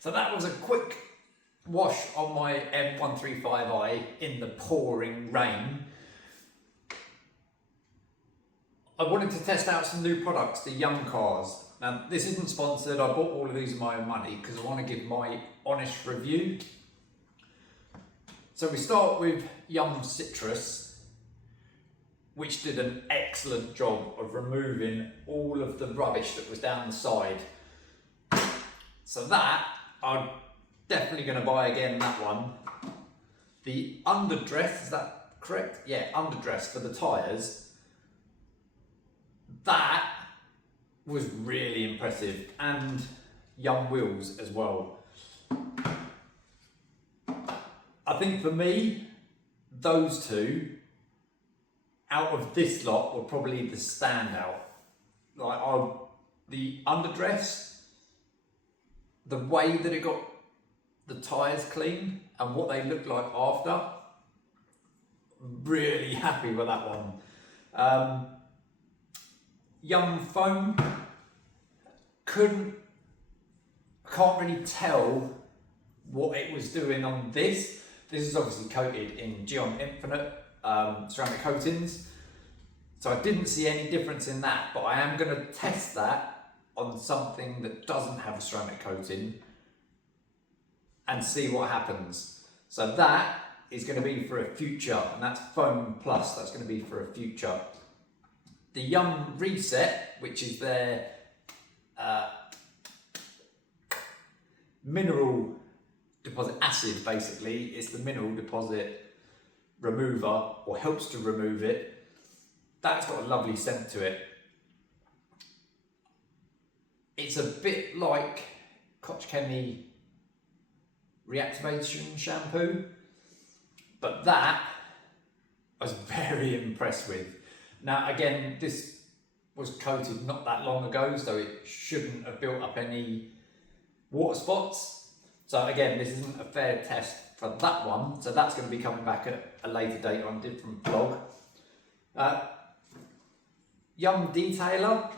So that was a quick wash on my M135i in the pouring rain. I wanted to test out some new products, the YumCars. Now, this isn't sponsored. I bought all of these with my own money because I want to give my honest review. So we start with Yum Citrus, which did an excellent job of removing all of the rubbish that was down the side. So that, I'm definitely going to buy again, that one. The underdress, is that correct? Yeah, underdress for the tyres. That was really impressive, and Yum Wheels as well. I think for me, those two, out of this lot, were probably the standout. Like the underdress, the way that it got the tyres clean and what they looked like after, really happy with that one. Yum Foam, can't really tell what it was doing on this. This is obviously coated in Geon Infinite ceramic coatings, so I didn't see any difference in that, but I am going to test that on something that doesn't have a ceramic coating and see what happens. So that is going to be for a future, and that's Foam Plus, that's going to be for a future. The Yum Reset, which is their mineral deposit acid, basically, it's the mineral deposit remover, or helps to remove it. That's got a lovely scent to it. It's a bit like Koch Chemie reactivation shampoo, but that I was very impressed with. Now again, this was coated not that long ago, so it shouldn't have built up any water spots. So again, this isn't a fair test for that one, so that's going to be coming back at a later date on a different vlog. Yum Detailer,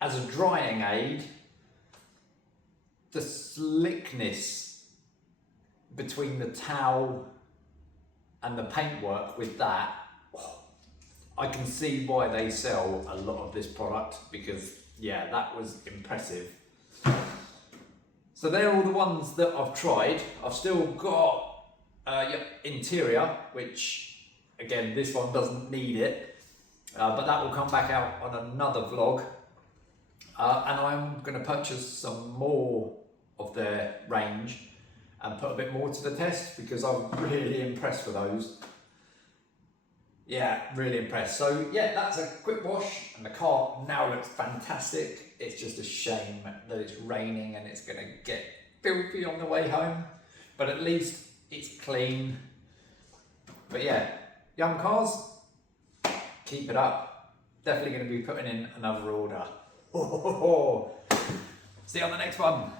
as a drying aid, the slickness between the towel and the paintwork with that, I can see why they sell a lot of this product, because yeah, that was impressive. So they're all the ones that I've tried. I've still got Interior, which again, this one doesn't need it, but that will come back out on another vlog. And I'm going to purchase some more of their range and put a bit more to the test, because I'm really impressed with those. Yeah, really impressed. So yeah, that's a quick wash, and the car now looks fantastic. It's just a shame that it's raining and it's gonna get filthy on the way home, but at least it's clean. But yeah, YumCars, keep it up. Definitely gonna be putting in another order. See you on the next one.